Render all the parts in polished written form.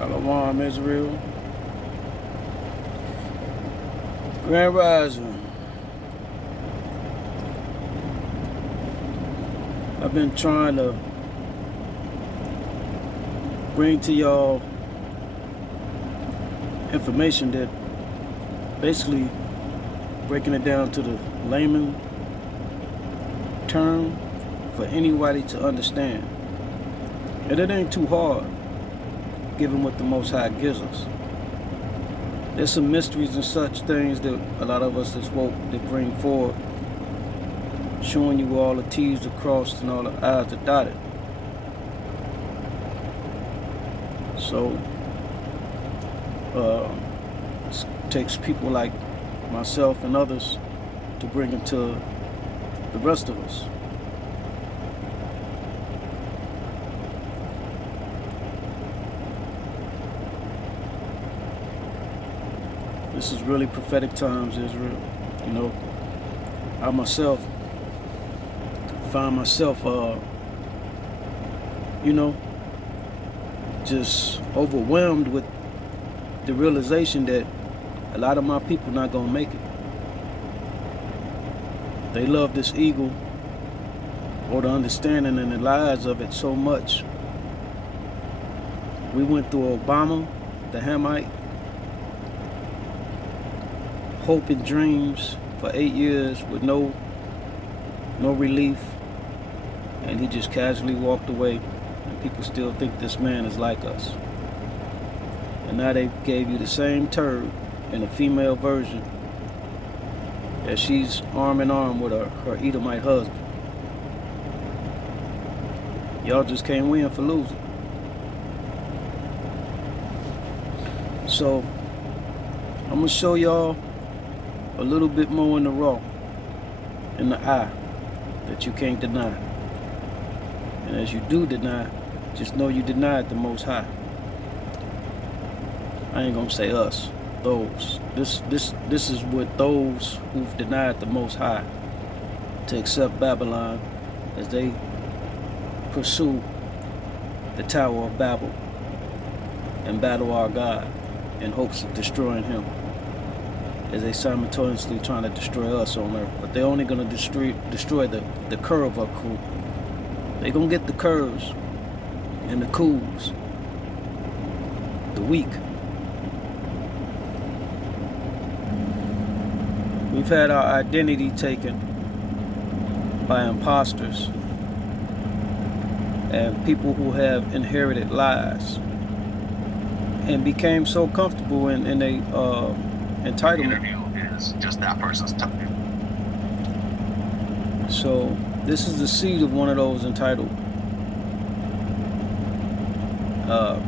Shalom, Israel. Grand Rising. I've been trying to bring to y'all information that basically breaking it down to the layman term for anybody to understand. And it ain't too hard, given what the Most High gives us. There's some mysteries and such things that a lot of us that's woke that bring forward, showing you all the T's are crossed and all the I's are dotted. So, it takes people like myself and others to bring it to the rest of us. This is really prophetic times, Israel. You know, I myself find myself, just overwhelmed with the realization that a lot of my people not gonna make it. They love this ego or the understanding and the lies of it so much. We went through Obama, the Hamite, hope and dreams for 8 years with no relief, and he just casually walked away, and people still think this man is like us. And now they gave you the same turd in a female version, that she's arm in arm with her Edomite husband. Y'all just can't win for losing. So I'm gonna show y'all a little bit more in the raw, in the eye, that you can't deny. And as you do deny, just know you denied the Most High. I ain't gonna say us, those. This is what those who've denied the Most High to accept Babylon as they pursue the Tower of Babel and battle our God in hopes of destroying him, as they simultaneously trying to destroy us on earth. But they're only going to destroy the curve of crew. They're going to get the curves and the cools, the weak. We've had our identity taken by imposters and people who have inherited lies and became so comfortable in a entitlement. The interview is just that person's time. So this is the seed of one of those entitled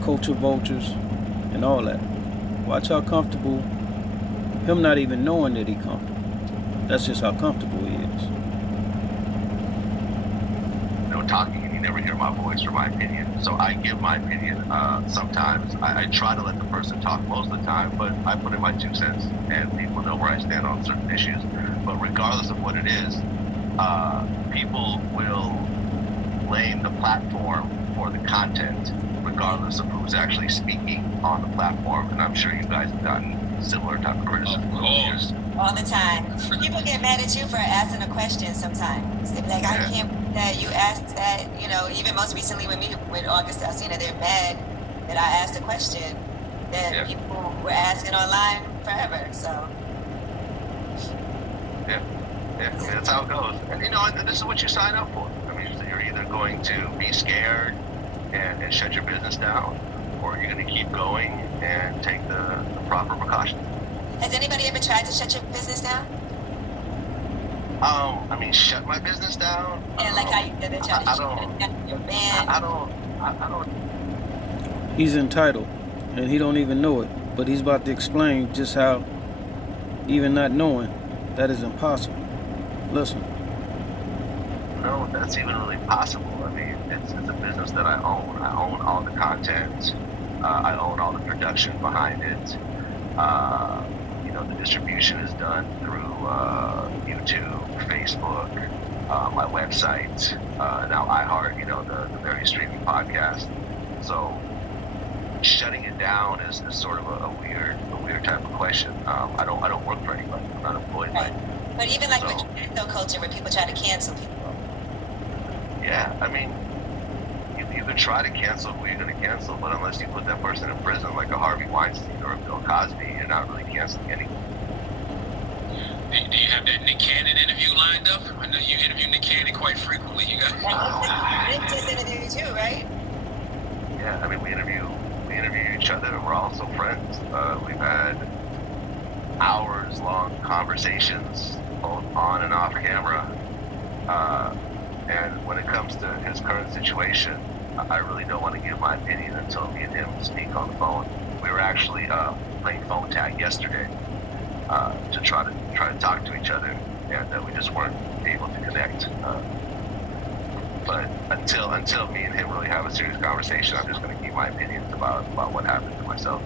culture vultures and all that. Watch how comfortable, him not even knowing that he comfortable. That's just how comfortable he is. No talking, and you never hear my voice or my opinion. So I give my opinion. Sometimes I try to let the person talk most of the time, but I put in my 2 cents, and people know where I stand on certain issues. But regardless of what it is, people will blame the platform for the content, regardless of who's actually speaking on the platform. And I'm sure you guys have gotten similar type of criticism over the years. All the time. People get mad at you for asking a question sometimes. They're like, I can't believe that you asked that. You know, even most recently with me, with August Alsina, they're mad that I asked a question that people were asking online forever. So. Yeah, I mean, that's how it goes. And, you know, and this is what you sign up for. I mean, you're either going to be scared and shut your business down, or you're going to keep going and take the proper precautions. Has anybody ever tried to shut your business down? I mean, shut my business down? Yeah, like how you did it, try to shut down your band. I don't. He's entitled, and he don't even know it. But he's about to explain just how, even not knowing, that is impossible. Listen. No, that's even really possible. I mean, it's a business that I own. I own all the content. I own all the production behind it. You know, the distribution is done through YouTube, Facebook, my website, now iHeart, you know, the very streaming podcast. So shutting it down is sort of a weird type of question. I don't work for anybody. I'm not employed by anybody. But even like with cancel culture, where people try to cancel people. Yeah, I mean, you can try to cancel who you're going to cancel, but unless you put that person in prison like a Harvey Weinstein or a Bill Cosby, you're not really canceling anyone. Do you have that Nick Cannon interview lined up? I know you interview Nick Cannon quite frequently. You got Nick just interviewed you, right? Yeah, I mean, we interview each other. We're also friends. We've had hours-long conversations, both on and off camera. And when it comes to his current situation, I really don't want to give my opinion until me and him speak on the phone. We were actually playing phone tag yesterday to try to talk to each other, and we just weren't able to connect. But until me and him really have a serious conversation, I'm just going to keep my opinions about what happened to myself.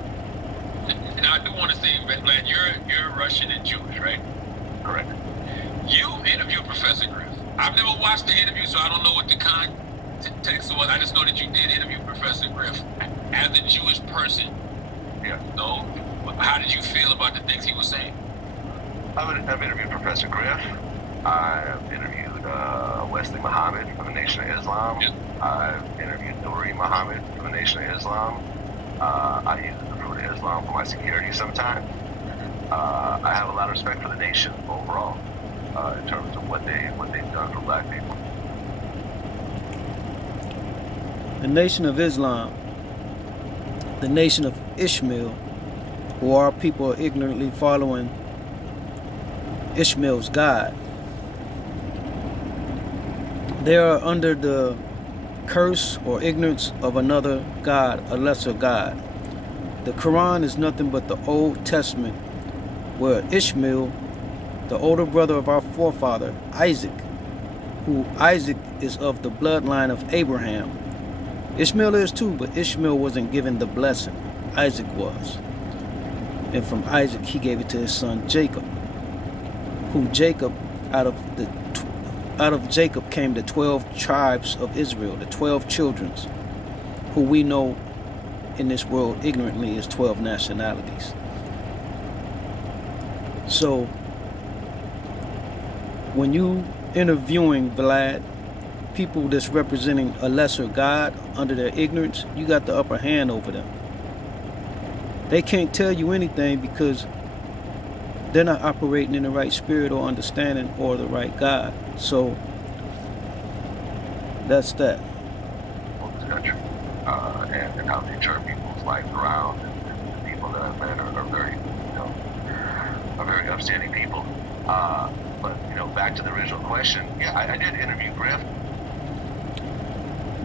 Now, I do want to say, Vlad, you're Russian and Jewish, right? Correct. You interviewed Professor Griff. I've never watched the interview, so I don't know what the context was. I just know that you did interview Professor Griff. As a Jewish person, Yeah. so how did you feel about the things he was saying? I've interviewed Professor Griff. I've interviewed Wesley Muhammad from the Nation of Islam. Yep. I've interviewed Nuri Muhammad from the Nation of Islam. I use the Fruit of Islam for my security sometimes. I have a lot of respect for the nation overall in terms of what they've done for black people. The Nation of Islam, the Nation of Ishmael, who our people are ignorantly following Ishmael's God. They are under the curse or ignorance of another God, a lesser God. The Quran is nothing but the Old Testament, where Ishmael, the older brother of our forefather, Isaac, who Isaac is of the bloodline of Abraham. Ishmael is too, but Ishmael wasn't given the blessing. Isaac was. And from Isaac, he gave it to his son Jacob, who Jacob, out of Jacob came the 12 tribes of Israel, the 12 children, who we know in this world ignorantly as 12 nationalities. So, when you interviewing Vlad, people that's representing a lesser God under their ignorance, you got the upper hand over them. They can't tell you anything because they're not operating in the right spirit or understanding or the right God. So that's that. Well, this country and how they turn people's lives around, and the people that I've met are very upstanding people. But back to the original question. Yeah, I did interview Griff.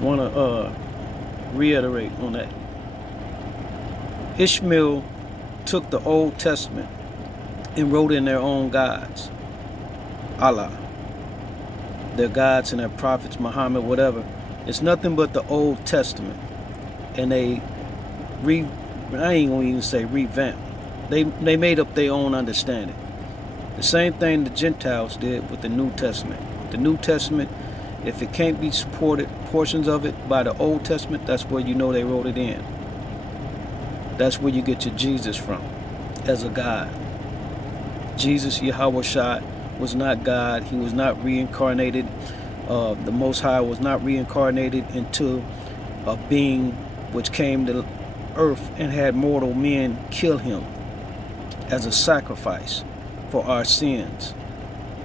Want to reiterate on that. Ishmael took the Old Testament and wrote in their own gods, Allah, their gods and their prophets, Muhammad, whatever. It's nothing but the Old Testament, and I ain't gonna even say revamp. They made up their own understanding. The same thing the Gentiles did with the New Testament. The New Testament, if it can't be supported, portions of it, by the Old Testament, that's where you know they wrote it in. That's where you get your Jesus from, as a God. Jesus, Yahweh Shai, was not God. He was not reincarnated. The Most High was not reincarnated into a being which came to earth and had mortal men kill him as a sacrifice for our sins.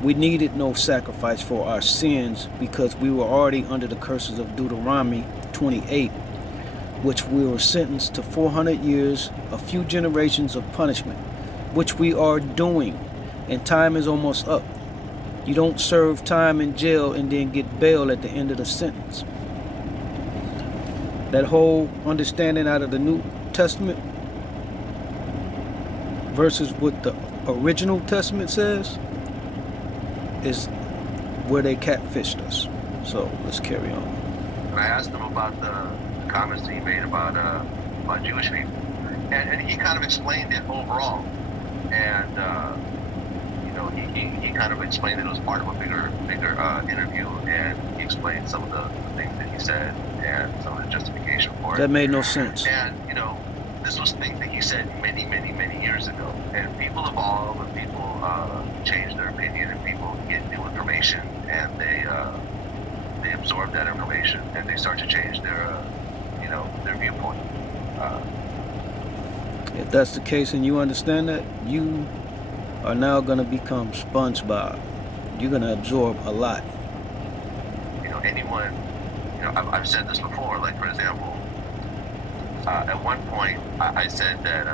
We needed no sacrifice for our sins because we were already under the curses of Deuteronomy 28, which we were sentenced to 400 years, a few generations of punishment, which we are doing, and time is almost up. You don't serve time in jail and then get bail at the end of the sentence. That whole understanding out of the New Testament versus what the original Testament says is where they catfished us. So let's carry on. And I asked him about the comments that he made about Jewish people, and he kind of explained it overall, and he kind of explained that it was part of a bigger interview, and he explained some of the things that he said and some of the justification for it. That made no sense. And this was things that he said many, many, many years ago. And people evolve, and people change their opinion, and people get new information, and they absorb that information, and they start to change their, their viewpoint. If that's the case and you understand that, you are now going to become SpongeBob. You're going to absorb a lot. Anyone, I've said this before, like, for example, at one point I said that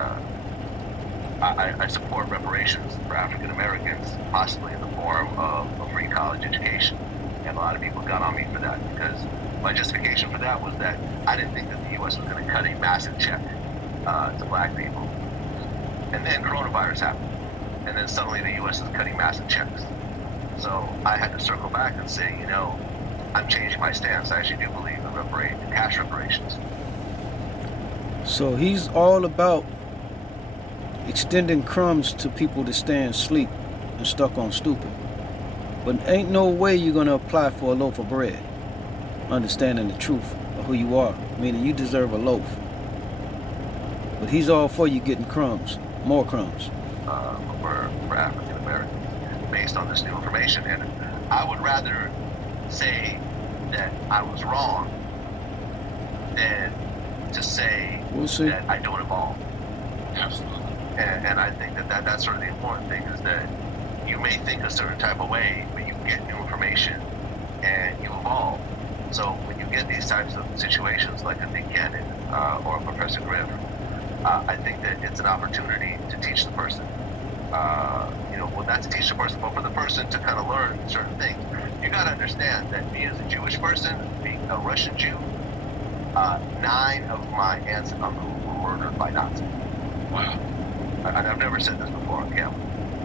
I support reparations for African Americans, possibly in the form of a free college education. And a lot of people got on me for that, because my justification for that was that I didn't think that the U.S. was going to cut a massive check to black people. And then coronavirus happened. And then suddenly the U.S. is cutting massive checks. So I had to circle back and say, I'm changing my stance. I actually do believe in cash reparations. So he's all about extending crumbs to people that stay asleep and stuck on stupid. But ain't no way you're going to apply for a loaf of bread, understanding the truth of who you are, meaning you deserve a loaf. But he's all for you getting crumbs, more crumbs. For African Americans, based on this new information. And I would rather say that I was wrong than to say that I don't evolve. Absolutely. And I think that's sort of the important thing, is that you may think a certain type of way, but you get new information and you evolve. So when you get these types of situations like a Nick Cannon or a Professor Griff, I think that it's an opportunity to teach the person. Well, not to teach the person, but for the person to kind of learn certain things. You got to understand that me as a Jewish person, being a Russian Jew, 9 of my aunts and uncles were murdered by Nazis. Wow. I've never said this before on camera.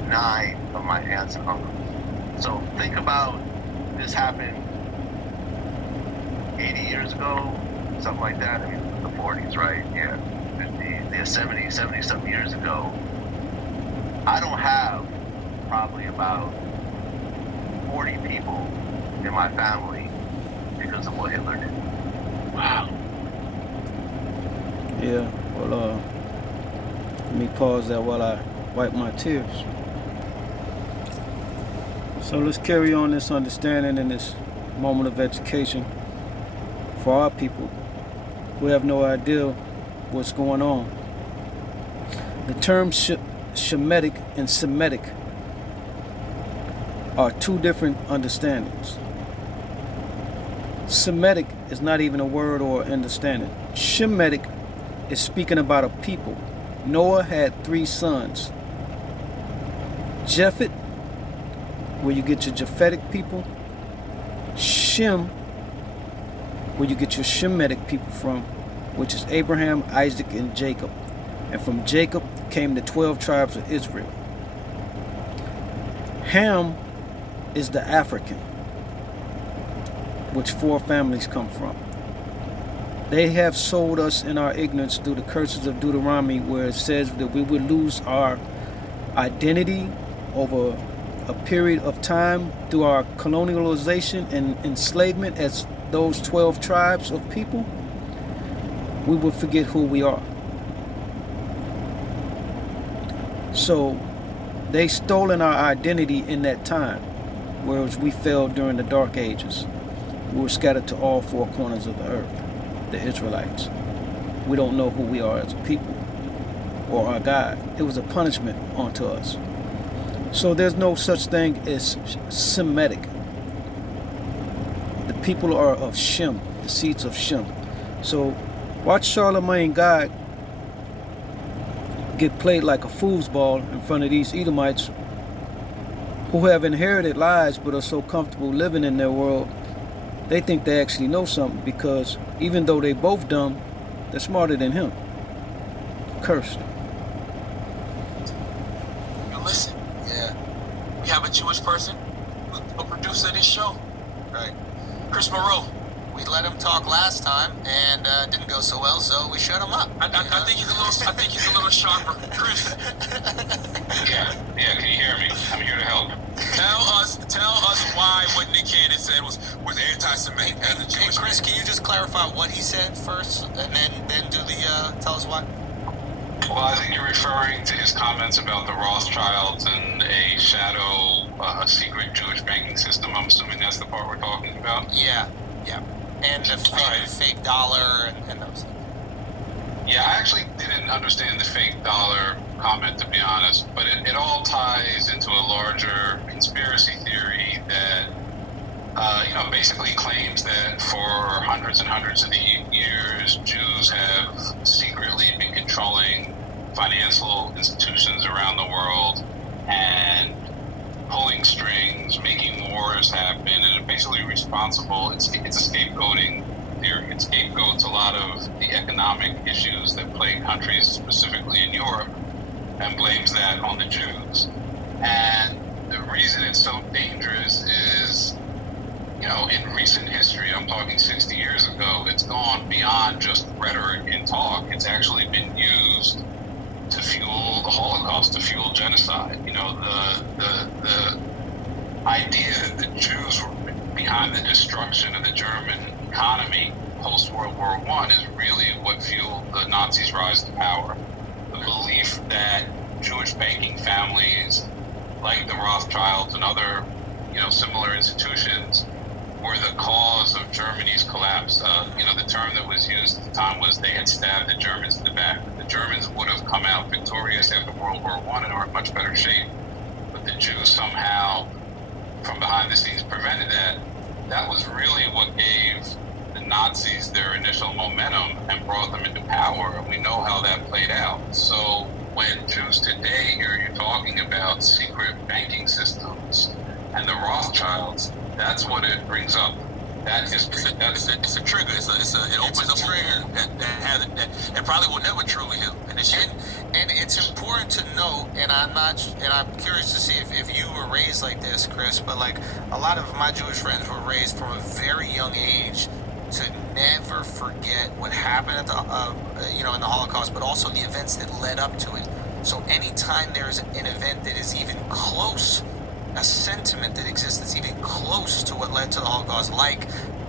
9 of my aunts and uncles. So think about this happened 80 years ago, something like that. I mean, the 40s, right? Yeah. The 70 something years ago. I don't have probably about 40 people in my family because of what Hitler did. Wow. Yeah, well, let me pause that while I wipe my tears. So let's carry on this understanding and this moment of education for our people who have no idea what's going on. The terms Shemitic and Semitic are two different understandings. Semitic is not even a word or understanding. Shemitic is speaking about a people. Noah had 3 sons. Japhet, where you get your Japhetic people. Shem, where you get your Shemitic people from, which is Abraham, Isaac, and Jacob. And from Jacob came the 12 tribes of Israel. Ham is the African, which 4 families come from. They have sold us in our ignorance through the curses of Deuteronomy, where it says that we would lose our identity over a period of time through our colonialization and enslavement as those 12 tribes of people. We will forget who we are. So they stolen our identity in that time, whereas we fell during the Dark Ages. We were scattered to all 4 corners of the earth, the Israelites. We don't know who we are as a people or our God. It was a punishment onto us. So there's no such thing as Semitic. The people are of Shem, the seeds of Shem. So watch Charlemagne God get played like a foosball in front of these Edomites who have inherited lies but are so comfortable living in their world, they think they actually know something, because even though they both dumb, they're smarter than him. Cursed. Now listen, we have a Jewish person, a producer of this show. Right. Chris Moreau. We let him talk last time, and it didn't go so well, so we shut him up. I think he's a little sharper. Chris. Yeah, can you hear me? I'm here to help. Tell us why what Nick Cannon said was anti-Semitic as a Jewish Chris, man. can you just clarify what he said first, and then do the tell us why? Well, I think you're referring to his comments about the Rothschilds and a shadow, secret Jewish banking system. I'm assuming that's the part we're talking about. Yeah, yeah. And the fake dollar and those things. Yeah, I actually didn't understand the fake dollar comment, to be honest, but it all ties into a larger conspiracy theory that, basically claims that for hundreds and hundreds of years, Jews have secretly been controlling financial institutions around the world and pulling strings, making wars happen, and basically responsible. It's a scapegoating theory. It scapegoats a lot of the economic issues that plague countries, specifically in Europe, and blames that on the Jews. And the reason it's so dangerous is, in recent history, I'm talking 60 years ago, it's gone beyond just rhetoric and talk. It's actually been used to fuel the Holocaust, to fuel genocide. The idea that the Jews were behind the destruction of the German economy post-World War I is really what fueled the Nazis' rise to power. The belief that Jewish banking families, like the Rothschilds and other, similar institutions, were the cause of Germany's collapse. The term that was used at the time was they had stabbed the Germans in the back. The Germans would have come out victorious after World War I and were in much better shape. But the Jews somehow, from behind the scenes, prevented that. That was really what gave the Nazis their initial momentum and brought them into power. And we know how that played out. So when Jews today hear you talking about secret banking systems and the Rothschilds, that's what it brings up. That history. It's a trigger. It opens up a trigger that probably will never truly heal. And it's important to note, and I'm curious to see if you were raised like this, Chris, but like a lot of my Jewish friends were raised from a very young age to never forget what happened at the in the Holocaust, but also the events that led up to it. So anytime there's an event that is even close, a sentiment that exists that's even close to what led to the Holocaust, like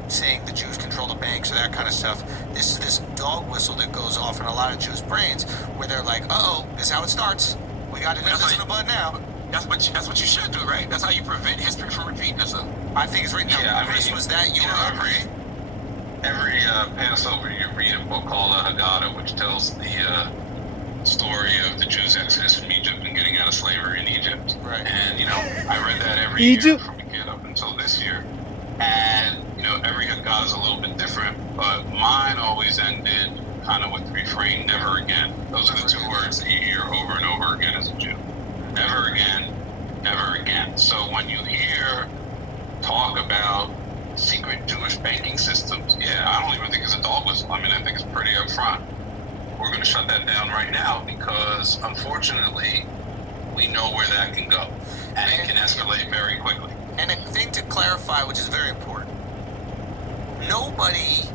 saying the Jews control the banks or that kind of stuff, this dog whistle that goes off in a lot of Jews' brains, where they're like, this is how it starts. We got to nip this in the bud now. That's what you should do, right? That's how you prevent history from repeating itself. I think it's written down. Yeah, Chris, was that your every Passover you read a book called Haggadah, which tells the story of the Jews' exodus from Egypt and getting out of slavery in Egypt. Right. And I read that every year from a kid up until this year. And every Haggadah is a little bit different, but mine always ended kind of with the refrain, never again. Those are the two words that you hear over and over again as a Jew. Never again, never again. So when you hear talk about secret Jewish banking systems, I don't even think it's a dog whistle. I mean, I think it's pretty upfront. We're going to shut that down right now because, unfortunately, we know where that can go. And it can escalate very quickly. And a thing to clarify, which is very important, nobody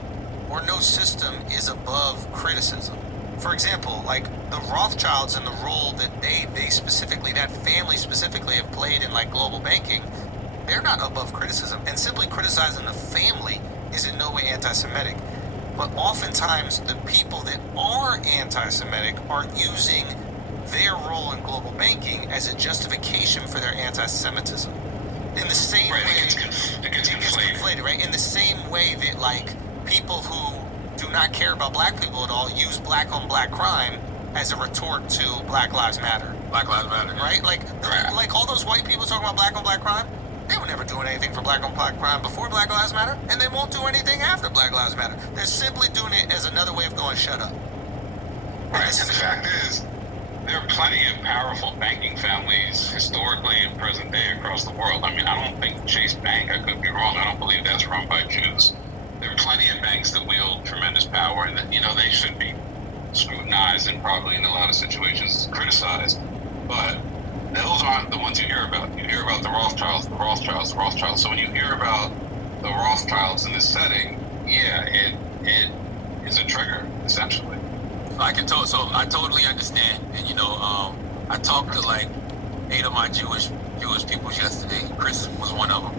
or no system is above criticism. For example, like the Rothschilds and the role that they specifically, that family specifically, have played in like global banking, they're not above criticism. And simply criticizing the family is in no way anti-Semitic. But oftentimes, the people that are anti-Semitic are using their role in global banking as a justification for their anti-Semitism. In the same way, it gets conflated, right? In the same way that, like, people who do not care about black people at all use black-on-black crime as a retort to Black Lives Matter. Black Lives Matter, right? Like all those white people talking about black-on-black crime, they were never doing anything for black-on-black crime before Black Lives Matter, and they won't do anything after Black Lives Matter. They're simply doing it as another way of going, shut up. Right, and the fact is, there are plenty of powerful banking families historically and present day across the world. I mean, I don't think Chase Bank, I could be wrong, I don't believe that's run by Jews. There are plenty of banks that wield tremendous power and that, they should be scrutinized and probably in a lot of situations criticized. But those aren't the ones you hear about. You hear about the Rothschilds. So when you hear about the Rothschilds in this setting, it is a trigger, essentially. I totally understand. And I talked to like 8 of my Jewish people yesterday. Chris was one of them.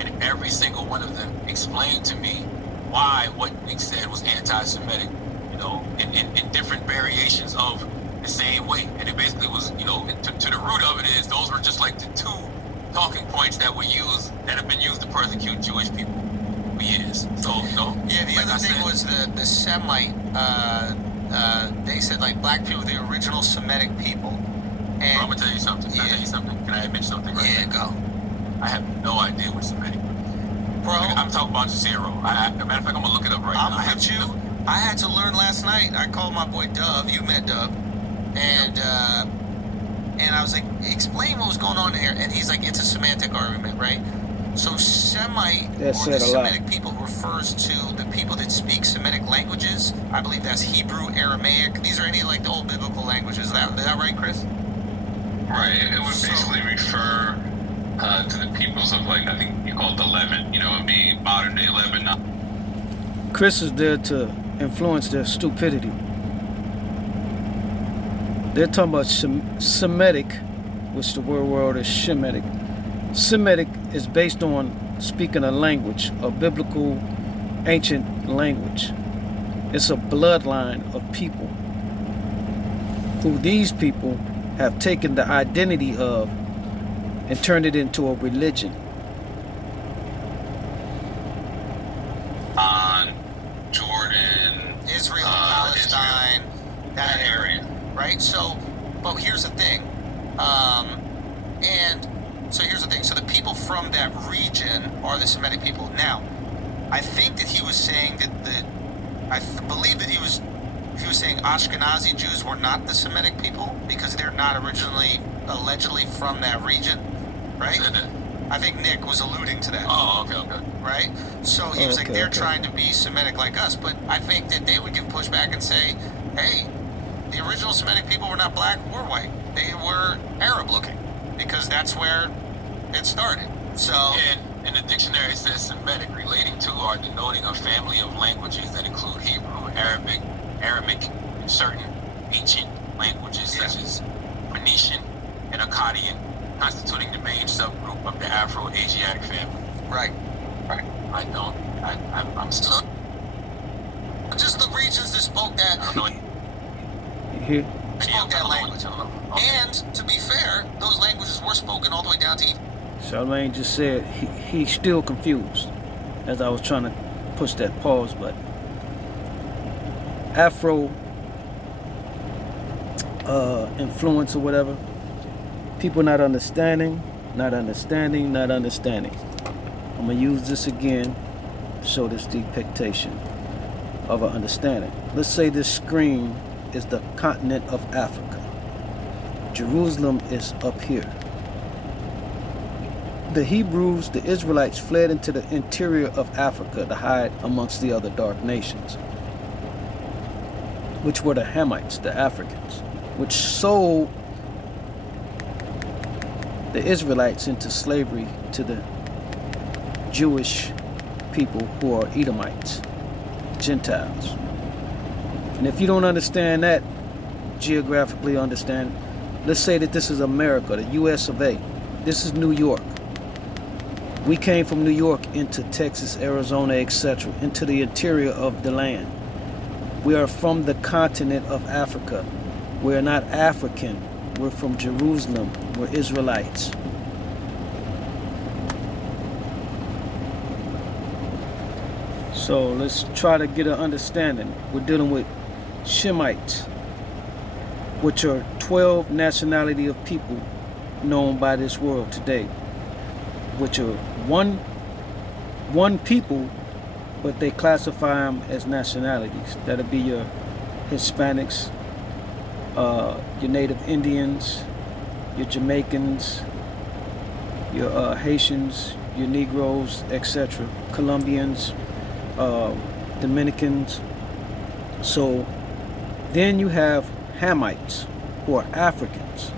And every single one of them explained to me why what Nick said was anti-Semitic, in different variations of the same way. And it basically was, you know, to the root of it is those were just like the two talking points that have been used to persecute Jewish people for years. So, you know. Yeah, the other thing was the Semite. They said like black people were the original Semitic people. And I'm gonna tell you something. Can I tell you something? Can I admit something right yeah, now? go. I have no idea what Semitic is. Bro, I'm talking about zero. Matter of fact, I'm gonna look it up right now. I'm with you. I had to learn last night. I called my boy Dove. You met Dove, and I was like, explain what was going on here. And he's like, it's a semantic argument, right? So Semite or the Semitic people refers to the people that speak Semitic languages. I believe that's Hebrew, Aramaic. These are any like the old biblical languages. Is that right, Chris? Right. It would basically refer to the peoples of, like, I think you call it the Levant. You know, it would be modern day Lebanon. Chris is there to influence their stupidity. They're talking about Semitic, which the word is Shemitic. Semitic is based on speaking a language, a biblical, ancient language. It's a bloodline of people who these people have taken the identity of and turned it into a religion. On Jordan, Israel, Palestine, that area. Right? So, but here's the thing. So the people from that region are the Semitic people. Now, I think that he was saying I believe that he was saying Ashkenazi Jews were not the Semitic people because they're not originally, allegedly from that region, right? I think Nick was alluding to that. Oh, okay. Right? So he was like, they're trying to be Semitic like us, but I think that they would give pushback and say, hey, the original Semitic people were not black or white. They were Arab looking because that's where it started. So in the dictionary it says Semitic relating to or denoting a family of languages that include Hebrew, Arabic, and certain ancient languages such as Phoenician and Akkadian, constituting the main subgroup of the Afro-Asiatic family. Right. I'm still. Just the regions that spoke that. Here. Spoke that language. And to be fair, those languages were spoken all the way down to Egypt. Charlemagne just said he's still confused as I was trying to push that pause button. Afro influence or whatever. People not understanding. I'm going to use this again to show this depiction of an understanding. Let's say this screen is the continent of Africa. Jerusalem is up here. The Hebrews, the Israelites, fled into the interior of Africa to hide amongst the other dark nations, which were the Hamites, the Africans, which sold the Israelites into slavery to the Jewish people who are Edomites, Gentiles. And if you don't understand that, geographically understand, let's say that this is America, the US of A. This is New York. We came from New York into Texas, Arizona, etc., into the interior of the land. We are from the continent of Africa. We're not African. We're from Jerusalem. We're Israelites. So let's try to get an understanding. We're dealing with Shemites, which are 12 nationality of people known by this world today, which are one people, but they classify them as nationalities. That'll be your Hispanics, your Native Indians, your Jamaicans, your Haitians, your Negroes, etc., Colombians, Dominicans. So then you have Hamites, who are Africans,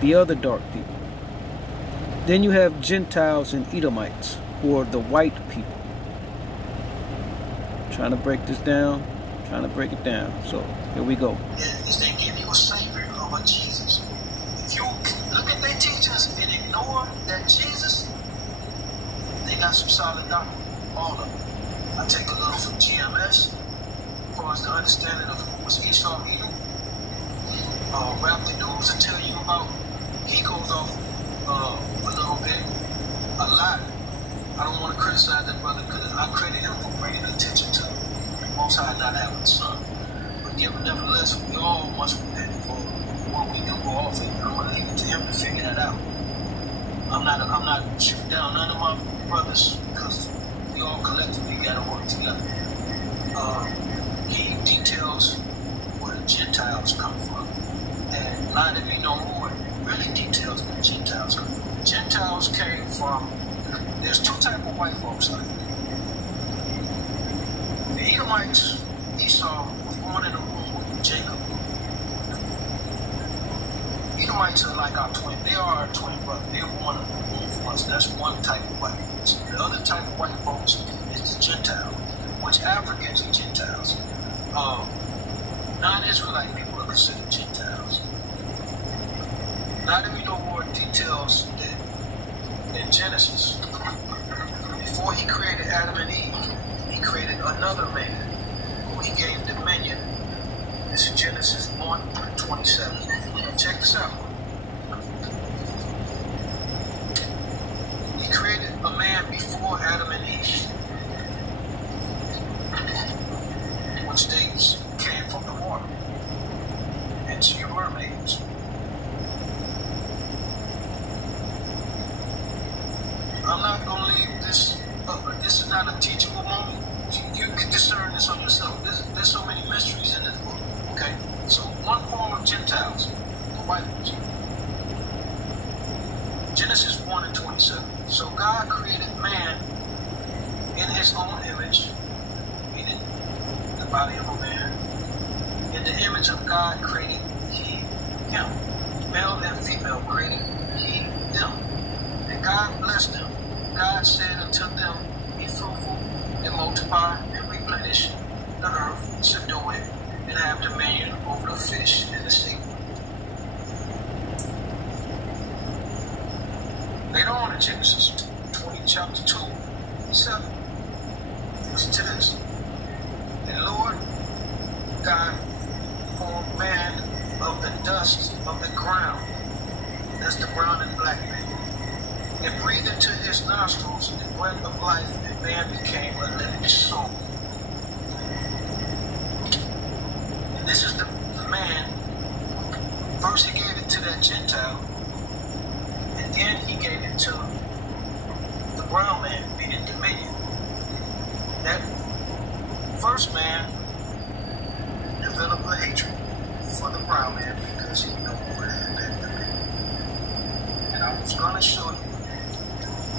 the other dark people. Then you have Gentiles and Edomites, who are the white people. Trying to break this down, trying to break it down. So here we go. Is they give you a savior of a Jesus. If you look at their teachings and ignore that Jesus, they got some solid doctrine, all of them. I take a little from GMS as far as the understanding of who was Esau Edom. Raptor News will tell you about. He goes off a little bit, a lot. I don't want to criticize that brother because I credit him for bringing attention to the Most High not having a son. But nevertheless, we all must repent for what we do go off it. I'm going to leave it to him to figure that out. I'm not shooting down none of my brothers because we all collectively got to work together. He details where the Gentiles come from. And Lie to Me No More really details where the Gentiles come from. Gentiles came from, there's two types of white folks out here. The Edomites, Esau was born in a room with Jacob. Edomites are like our twin. They are our twin brother. They were born in a room for us. That's one type of white folks. The other type of white folks is the Gentile, which Africans are Gentiles. Non-Israelite people are considered Gentiles. Lie to Me No More details that in Genesis, before he created Adam and Eve, he created another man who he gave dominion. This is Genesis 1:27. Check this out. He created a man before Adam and Eve, which they came from the water. And so you mermaids. I'm not going to leave this up. This is not a teachable moment. You can discern this on yourself. There's so many mysteries in this book. Okay? So one form of Gentiles, the white ones. Genesis 1:27. So God created man in his own image, meaning the body of a man. In the image of God created he him. Male and female created he them. And God blessed them. God said unto them, be fruitful and multiply and replenish the earth, subdue it, and have dominion over the fish and the sea. Later on in Genesis 20, chapter 2:7. Listen to this. And Lord God formed man of the dust of the ground. That's the brown and black man. And breathed into his nostrils the breath of life, and man became a living soul. And this is the man. First he gave it to that Gentile, and then he gave it to the brown man, meaning dominion. That first man developed a hatred for the brown man because he no longer had that dominion. And I was going to show you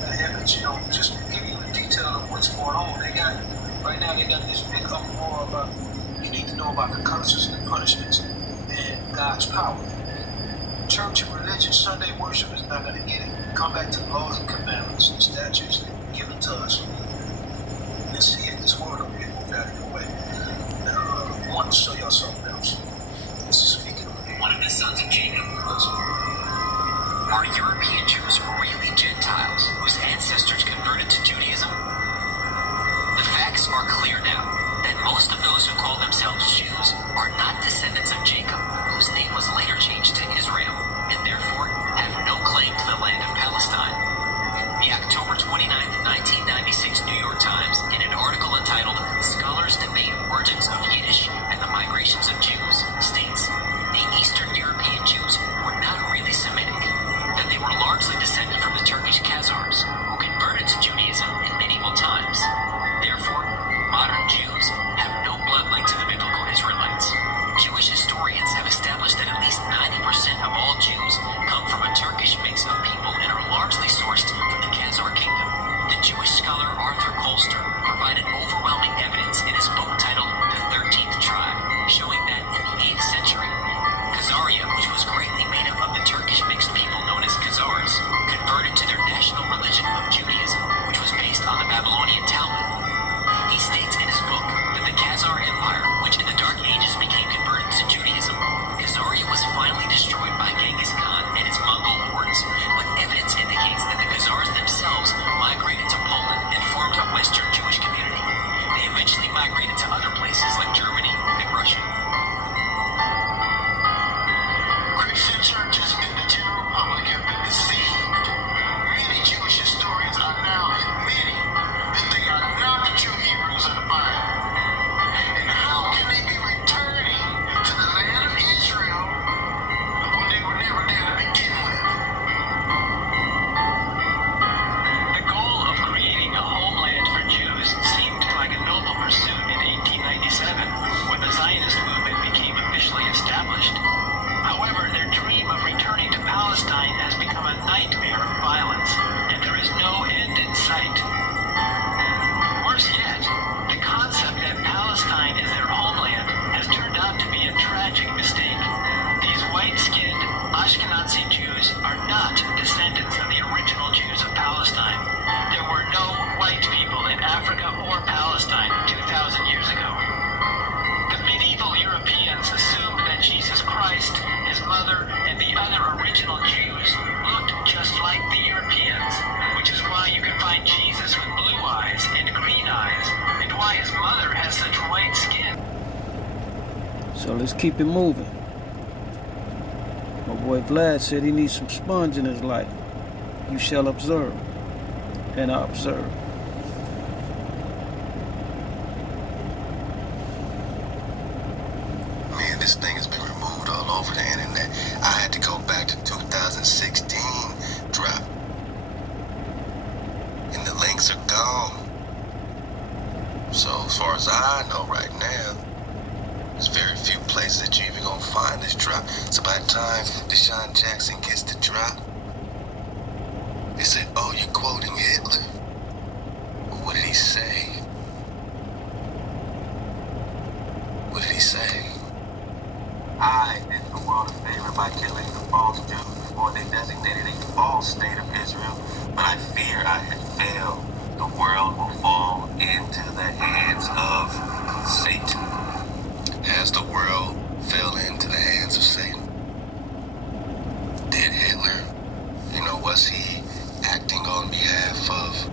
the image, just to give you the detail of what's going on. Right now they got this big uproar about, you need to know about the curses and the punishments and God's power. Church and religion, Sunday worship is not going to get it. Come back to the laws and commandments and statutes given to us. And see if this world will be moved out of your way. I want to show y'all something else. This is speaking of one of the sons of Jacob. Listen. Are European Jews really Gentiles whose ancestors converted to Judaism? The facts are clear now that most of those who call themselves Jews are not descendants of Jacob, whose name was later changed to Israel, and therefore have no claim to the land of Palestine. The October 29, 1996 New York Times, in an article entitled Scholars Debate Origins of Yiddish and the Migrations of Jews, states, the Eastern European Jews were not really Semitic, that they were largely descended from the Turkish Khazars, who converted to Judaism in medieval times. Therefore, modern Jews have no blood link to the biblical Israelites. Jewish historians have established that at least 90% of all Jews come from a Turkish mix of people and are largely sourced from the Khazar kingdom. The Jewish scholar Arthur Koester provided overwhelming evidence in his book titled The 13th Tribe So let's keep it moving. My boy Vlad said he needs some sponge in his life. You shall observe. And I observe. Man, this thing has been removed all over the internet. I had to go back to 2016 drop. And the links are gone. So as far as I know right now, there's very few places that you even gonna find this drop. So by the time Deshaun Jackson gets the drop, they said, oh, you're quoting Hitler? Well, what did he say? What did he say? I did the world a favor by killing the false Jews before they designated a false state of Israel, but I fear I had failed. The world will fall into the hands of Satan. As the world fell into the hands of Satan, did Hitler, was he acting on behalf of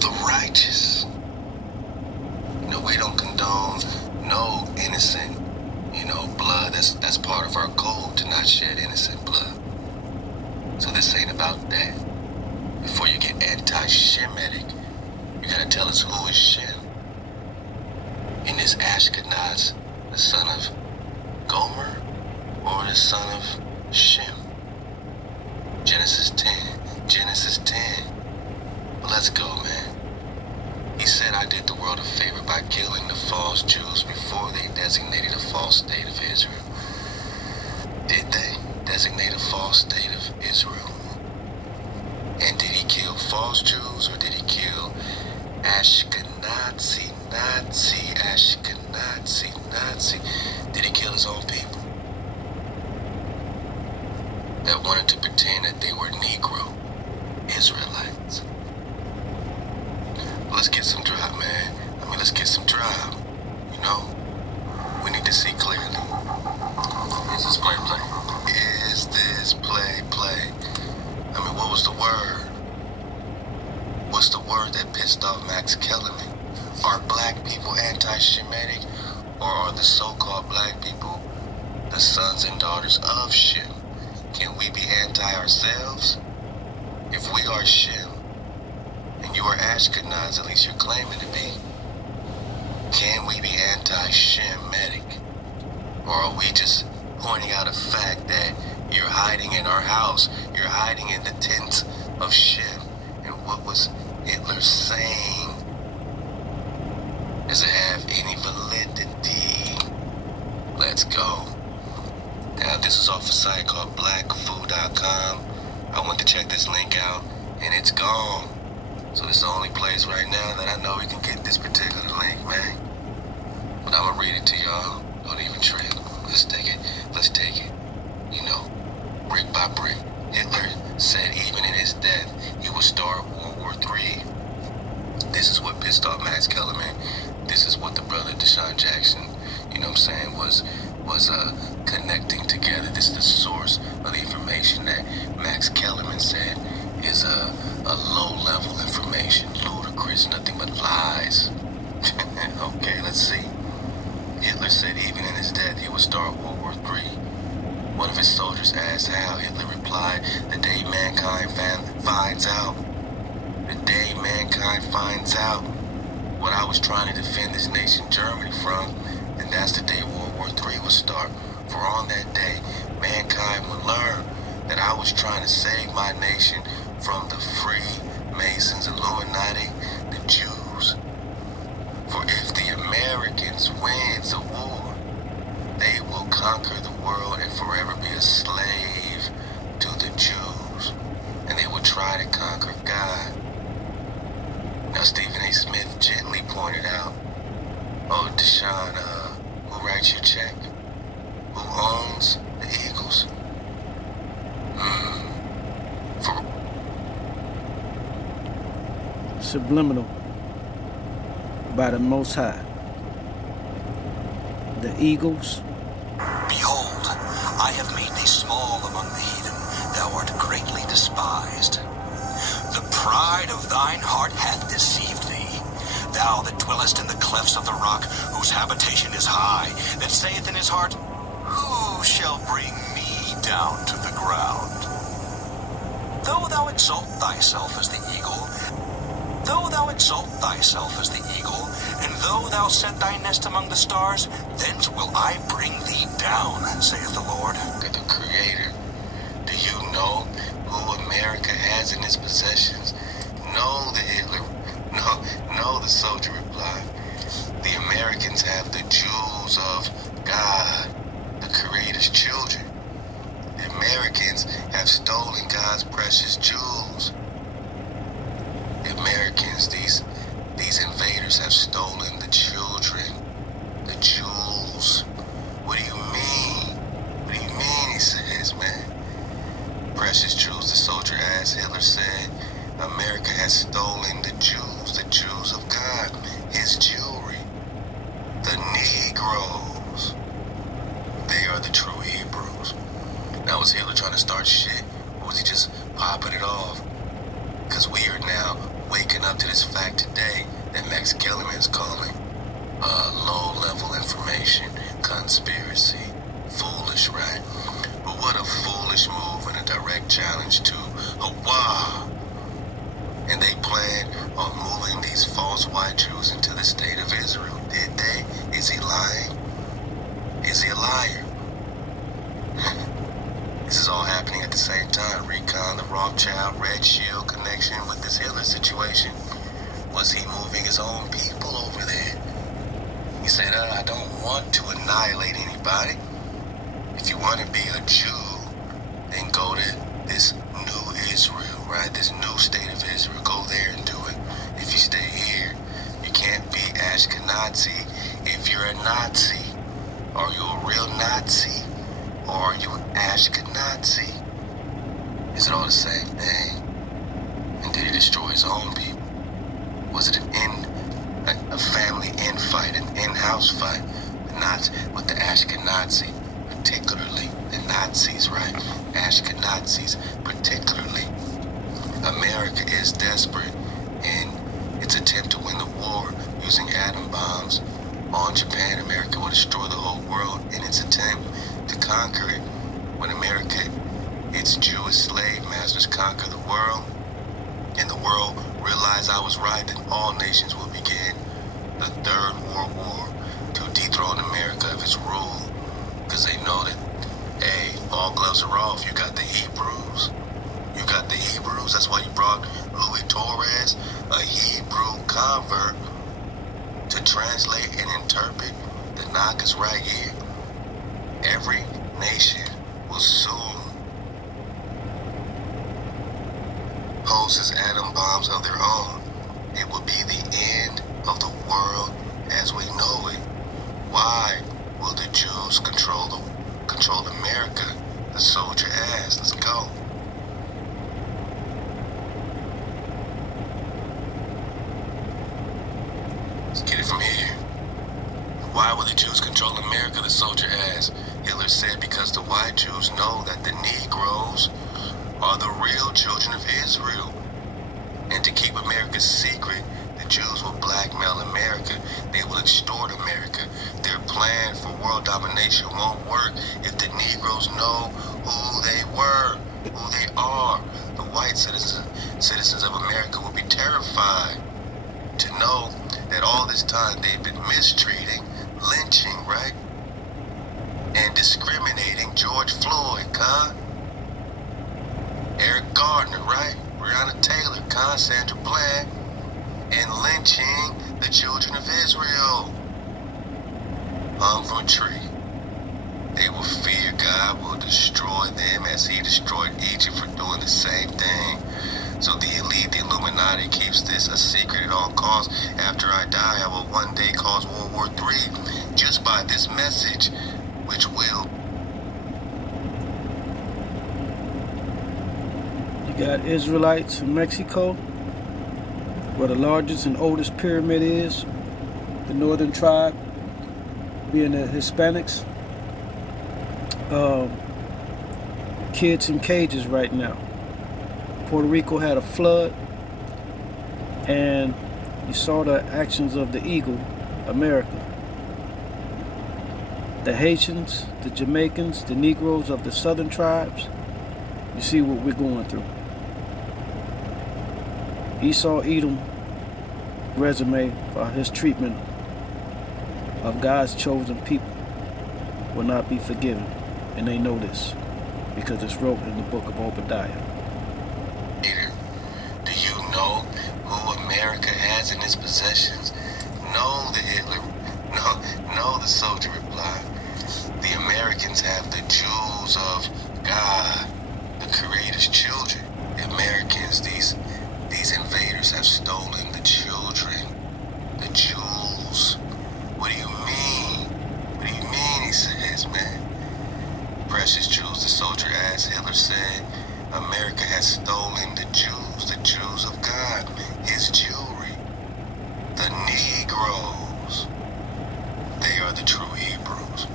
the righteous? We don't condone no innocent, blood. That's part of our code to not shed innocent blood. So this ain't about that. Before you get anti-Shemitic, you gotta tell us who is Shem. And is Ashkenaz the son of Gomer or the son of Shem? Genesis 10. Well, let's go, man. He said, I did the world a favor by killing the false Jews before they designated a false state of Israel. Did they designate a false state of Israel? And did he kill false Jews or did he kill Ashkenazi? Did he kill his own people that wanted to pretend that they were Negro Israelites? Let's get some drop, man. Let's get some drop. We need to see clearly. Is this play? Is this play? What was the word? What's the word that pissed off Max Kellerman? Are black people anti-Shemitic, or are the so-called black people the sons and daughters of Shem? Can we be anti-ourselves? If we are Shem, and you are Ashkenaz, at least you're claiming to be, can we be anti-Shemitic? Or are we just pointing out a fact that you're hiding in our house, you're hiding in the tents of Shem, and what was Hitler saying? Does it have any validity? Let's go. Now, this is off a site called blackfood.com. I went to check this link out, and it's gone. So this is the only place right now that I know we can get this particular link, man. But I'm gonna read it to y'all. Don't even trip. Let's take it. Brick by brick. Hitler said even in his death, he would start World War III. This is what pissed off Max Kellerman. This is what the brother Deshaun Jackson, was connecting together. This is the source of the information that Max Kellerman said is a low-level information, ludicrous, nothing but lies. Okay, let's see. Hitler said even in his death he would start World War III. One of his soldiers asked how. Hitler replied, the day mankind finds out what I was trying to defend this nation Germany from, then that's the day World War III will start. For on that day, mankind will learn that I was trying to save my nation from the Freemasons, Illuminati, the Jews. For if the Americans win the war, they will conquer the world and forever be a slave to the Jews, and they will try to conquer God. Now, Stephen A. Smith gently pointed out, oh, Deshaun, who writes your check? Who owns the Eagles? Subliminal by the Most High. The Eagles. Behold, I have made thee small among the heathen, thou art greatly despised. The pride of thine heart hath deceived thee, thou that dwellest in the clefts of the rock, whose habitation is high, that saith in his heart, Who shall bring me down to the ground? Though thou exalt thyself as the eagle, though thou exalt thyself as the eagle, and though thou set thy nest among the stars, thence will I bring thee down, saith the Lord. The Creator. Do you know who America has in its possessions? No, the Hitler. No, the soldier replied. The Americans have the jewels of God, the Creator's children. The Americans have stolen God's precious jewels. The Americans, these invaders have stolen the children, the jewels. What do you mean? What do you mean, he says, man? Precious jewels, the soldier asked. Hitler said, America has stolen the jewels of God, his jewelry. The Negroes. They are the true Hebrews. Now, was Hitler trying to start shit, or was he just popping it off? Because we are now waking up to this fact today that Max Kellerman is calling low-level information, conspiracy, foolish, right? But what a foolish move and a direct challenge to Hawaii. And they plan on moving these false white Jews into the state of Israel. Did they? Is he lying? Is he a liar? This is all happening at the same time. Recon, the Rothschild, Red Shield connection with this Hitler situation. Was he moving his own people over there? He said, I don't want to annihilate anybody. If you want to be a Jew, then go to this new Israel, right? This new state of Israel. Go there and do it. If you stay here, you can't be Ashkenazi if you're a Nazi. Are you a real Nazi? Or are you an Ashkenazi? Is it all the same thing? And did he destroy his own people? Was it a family infight, an in-house fight? The Nazi with the Ashkenazi, particularly the Nazis, right? Ashkenazis, particularly. America is desperate in its attempt to win the war using atom bombs on Japan. America will destroy the whole world in its attempt to conquer it. When America, its Jewish slave masters, conquer the world, and the world realize I was right, then all nations will begin the Third World War to dethrone America of its rule, because they know that, hey, all gloves are off. You got the Hebrews. You got the Hebrews. That's why you brought Louis Torres, a Hebrew convert, to translate and interpret the Nagas right here. Every nation will soon poses atom bombs of their own. It will be the end of the world as we know it. Why will the Jews control America? The soldier asked. Let's go. Let's get it from here. Why will the Jews control America? The soldier asked. Hitler said because the white Jews know that the Negroes are the real children of Israel. And to keep America's secret, the Jews will blackmail America. They will extort America. Their plan for world domination won't work if the Negroes know who they were, who they are. The white citizens of America will be terrified to know that all this time they've been mistreating, lynching, right? And discriminating George Floyd, Eric Gardner, right? Breonna Taylor, Sandra Bland, and lynching the children of Israel hung from a tree. They will fear God will destroy them as he destroyed Egypt for doing the same thing. So the elite, the Illuminati, keeps this a secret at all costs. After I die, I will one day cause World War III just by this message, which will. You got Israelites in Mexico, where the largest and oldest pyramid is. The northern tribe, being the Hispanics. Kids in cages right now. Puerto Rico had a flood, and you saw the actions of the eagle, America. the Haitians, the Jamaicans, the Negroes of the southern tribes, you see what we're going through. Esau Edom resume for his treatment of God's chosen people will not be forgiven. And they know this because it's wrote in the book of Obadiah. Peter, do you know who America has in its possessions? No, the Hitler. No, the soldier replied. The Americans have the jewels of God, the Creator's children. The Americans, these invaders have stolen the children, the jewels. What do you mean? What do you mean, he says, man? Precious jewels, the soldier asked. Hitler said, America has stolen the jewels of God, his jewelry. The Negroes, they are the true Hebrews.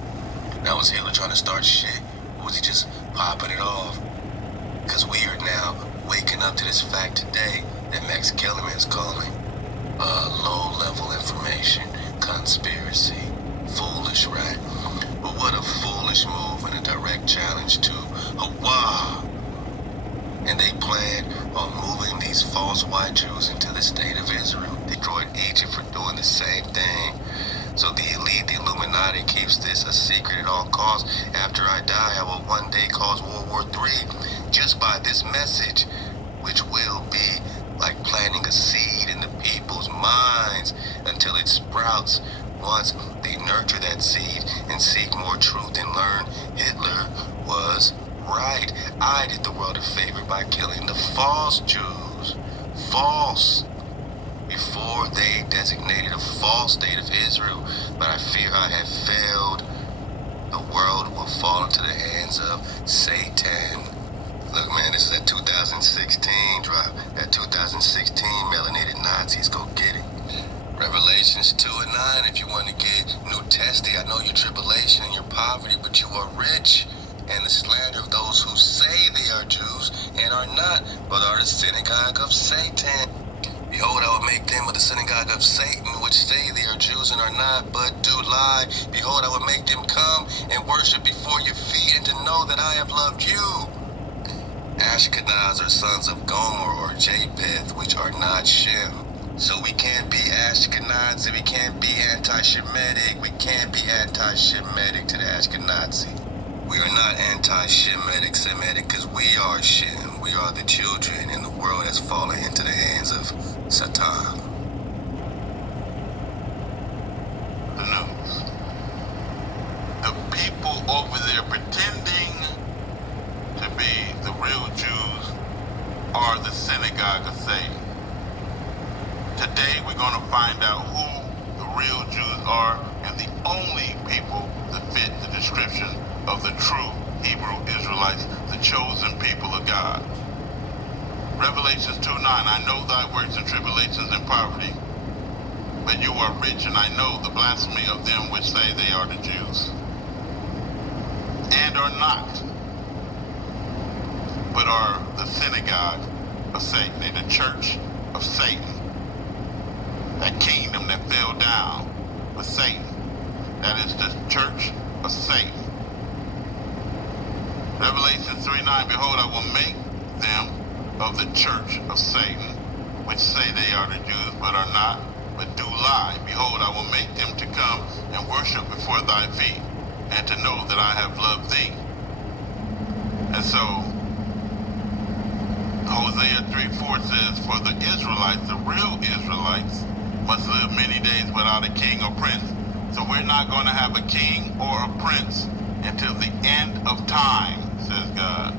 Now, was Hitler trying to start shit, or was he just popping it off? Because we are now waking up to this fact today that Max Kellerman is calling low-level information, conspiracy, foolish, right? But what a foolish move and a direct challenge to Hawa. And they plan on moving these false white Jews into the state of Israel. They destroyed Egypt for doing the same thing. So the elite, the Illuminati, keeps this a secret at all costs. After I die, I will one day cause World War III just by this message, which will be like planting a seed in the people's minds until it sprouts. Once they nurture that seed and seek more truth and learn Hitler was right. I did the world a favor by killing the false Jews. False. Before they designated a false state of Israel. But I fear I have failed. The world will fall into the hands of Satan. Look, man, this is that 2016 drop. That 2016 melanated Nazis. Go get it. Revelations 2:9, if you want to get New Testy, I know your tribulation and your poverty, but you are rich. And the slander of those who say they are Jews and are not, but are the synagogue of Satan. Behold, I will make them of the synagogue of Satan, which say they are Jews and are not, but do lie. Behold, I will make them come and worship before your feet, and to know that I have loved you. Ashkenaz are sons of Gomer or Japheth, which are not Shem. So we can't be Ashkenazi, we can't be anti-Shemitic, we can't be anti-Shemitic to the Ashkenazi. We are not anti-Shemitic, Semitic, because we are Shem. We are the children, and the world has fallen into the hands of Satan. The news. The people over there pretending to be the real Jews are the synagogue of Satan. Today we're going to find out who the real Jews are and the only people that fit the description of the true Hebrew Israelites, the chosen people of God. Revelations 2:9, I know thy works and tribulations and poverty, but you are rich, and I know the blasphemy of them which say they are the Jews, and are not, but are the synagogue of Satan. They're the church of Satan. That kingdom that fell down with Satan. That is the church of Satan. Revelation 3:9, behold, I will make them of the church of Satan, which say they are the Jews, but are not, but do lie. Behold, I will make them to come and worship before thy feet, and to know that I have loved thee. And so, Hosea 3:4 says, for the Israelites, the real Israelites, must live many days without a king or prince. So we're not going to have a king or a prince until the end of time, says God,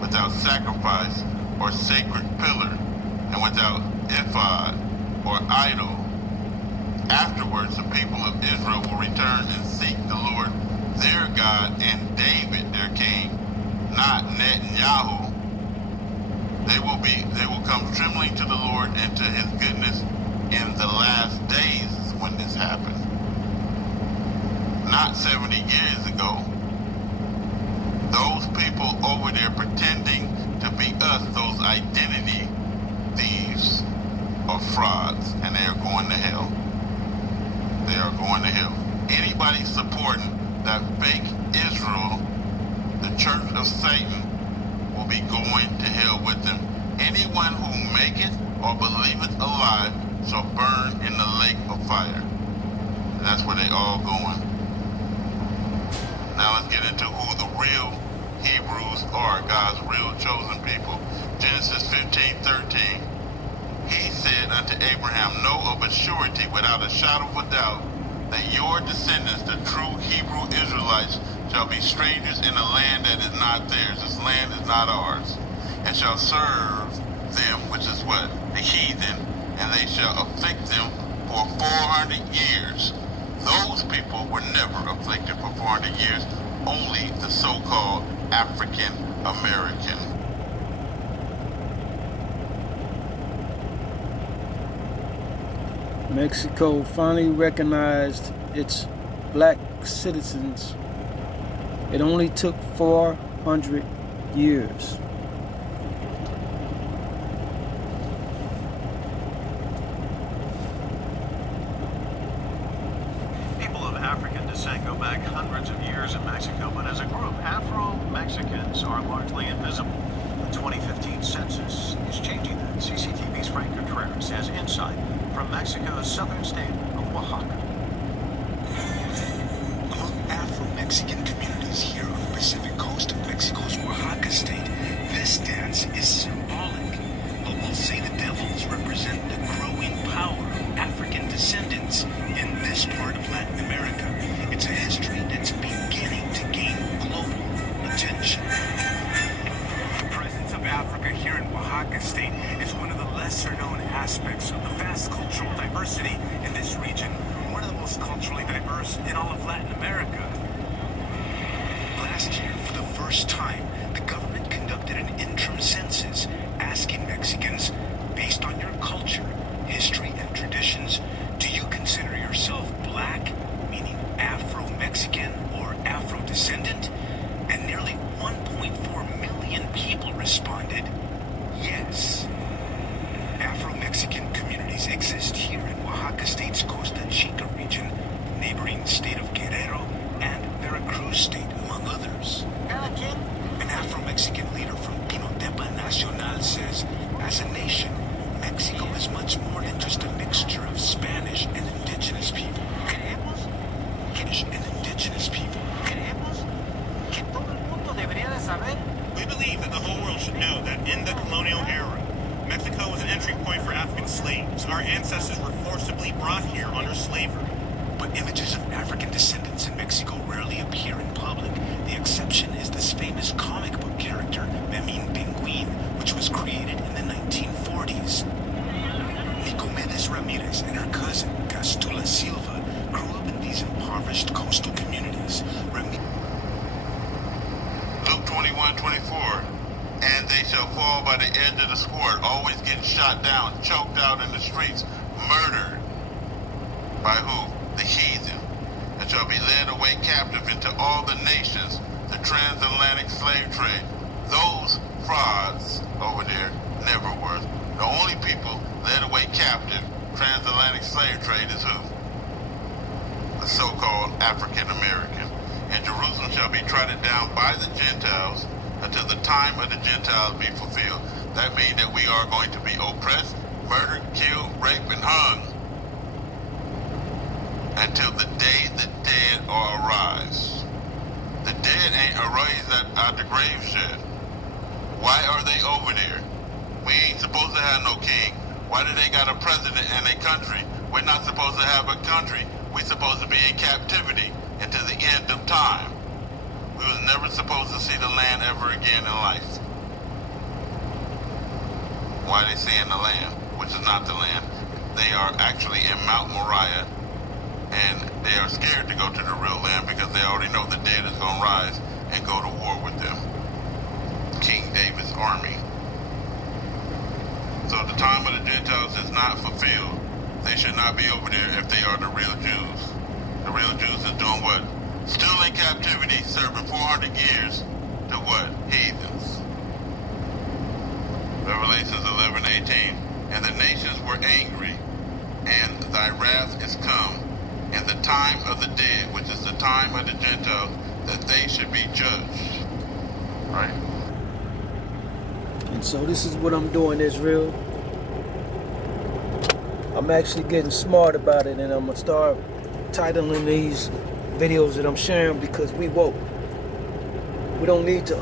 without sacrifice or sacred pillar, and without ephod or idol. Afterwards, the people of Israel will return and seek the Lord their God and David their king, not Netanyahu. They will come trembling to the Lord and to his goodness in the last days when this happened. Not 70 years ago. Those people over there pretending to be us, those identity thieves, are frauds, and they are going to hell. They are going to hell. Anybody supporting the that fake Israel, the church of Satan, will be going to hell with them. Anyone who maketh or believeth alive shall burn in the lake of fire. And that's where they all going. Now let's get into who the real Hebrews are, God's real chosen people. Genesis 15:13. He said unto Abraham, know of a surety, without a shadow of a doubt, that your descendants, the true Hebrew Israelites, shall be strangers in a land that is not theirs. This land is not ours. And shall serve them, which is what? The heathen, and they shall afflict them for 400 years. Those people were never afflicted for 400 years, only the so-called African American. Mexico finally recognized its black citizens. It only took 400 years. People of African descent go back hundreds of years in Mexico, but as a group, Afro-Mexicans are largely invisible. The 2015 census is changing that. CCTV's Frank Contreras has insight from Mexico's southern state of Oaxaca. Among Afro-Mexican communities here on the Pacific coast of Mexico's Oaxaca state, this dance is symbolic. Locals say the devils represent the growing power of African descendants in this part of Latin America. It's a history that's beginning to gain global attention. The presence of Africa here in Oaxaca state is one of the lesser-known aspects of the vast cultural diversity in this region, one of the most culturally diverse in all of Latin America. Last year, for the first time, the government conducted an interim census asking Mexicans, based on your culture, history, and traditions, do you consider yourself black, meaning Afro-Mexican or Afro-descendant? And nearly 1.4 million people responded, yes. Afro-Mexican communities exist here in Oaxaca state's Costa Chica region, neighboring state of Guerrero, and Veracruz state, among others. An Afro-Mexican leader from Pinotepa Nacional says, as a nation, Mexico is much more than just a mixture of Spanish and indigenous people. We believe that the whole world should know that in the colonial era, Mexico was an entry point for African slaves. Our ancestors were forcibly brought here under slavery. But images of African descendants in Mexico rarely appear in public. The exception is this famous comic book character, Memín Penguin, which was created in the 1940s. Nicomedes Ramirez and her cousin, Castula Silva, grew up in these impoverished coastal communities. Luke 21:24. And they shall fall by the edge of the sword, always getting shot down, choked out in the streets, murdered. By who? The heathen. And shall be led away captive into all the nations, the transatlantic slave trade. Those frauds over there never were. The only people led away captive, transatlantic slave trade is who? The so-called African American. And Jerusalem shall be trodden down by the Gentiles until the time of the Gentiles be fulfilled. That means that we are going to be oppressed, murdered, killed, raped, and hung until the day the dead are arise. The dead ain't arised out the grave shed. Why are they over there? We ain't supposed to have no king. Why do they got a president in a country? We're not supposed to have a country. We're supposed to be in captivity until the end of time. We was never supposed to see the land ever again in life. Why they saying the land, which is not the land. They are actually in Mount Moriah, and they are scared to go to the real land because they already know the dead is going to rise and go to war with them. King David's army. So the time of the Gentiles is not fulfilled. They should not be over there if they are the real Jews. The real Jews is doing what? Still in captivity, serving 400 years to what? Heathens. Revelations 11:18. And the nations were angry, and thy wrath is come, and the time of the dead, which is the time of the Gentiles, So this is what I'm doing, Israel. I'm actually getting smart about it, and I'm gonna start titling these videos that I'm sharing because we woke. We don't need to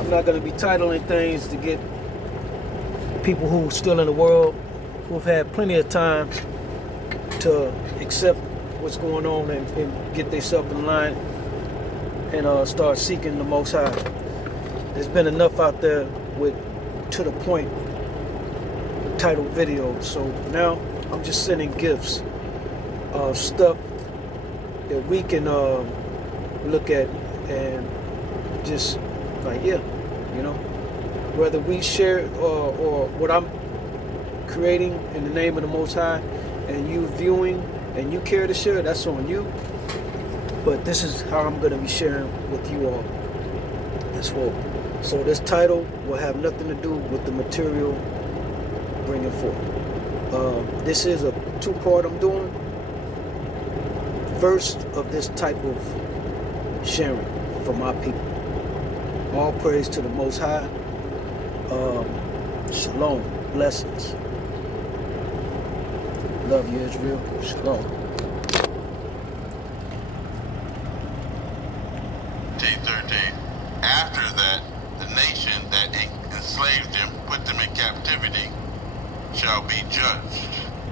I'm not gonna be titling things to get people who are still in the world, who've had plenty of time to accept what's going on and get themselves in line and start seeking the Most High. There's been enough out there with to the point title videos. So now I'm just sending gifts of stuff that we can look at and just like, yeah, you know, whether we share or what I'm creating in the name of the Most High and you viewing and you care to share, that's on you. But this is how I'm going to be sharing with you all as well. So this title will have nothing to do with the material bringing forth. This is a two-part I'm doing. First of this type of sharing for my people. All praise to the Most High. Shalom. Blessings. Love you, Israel. Shalom.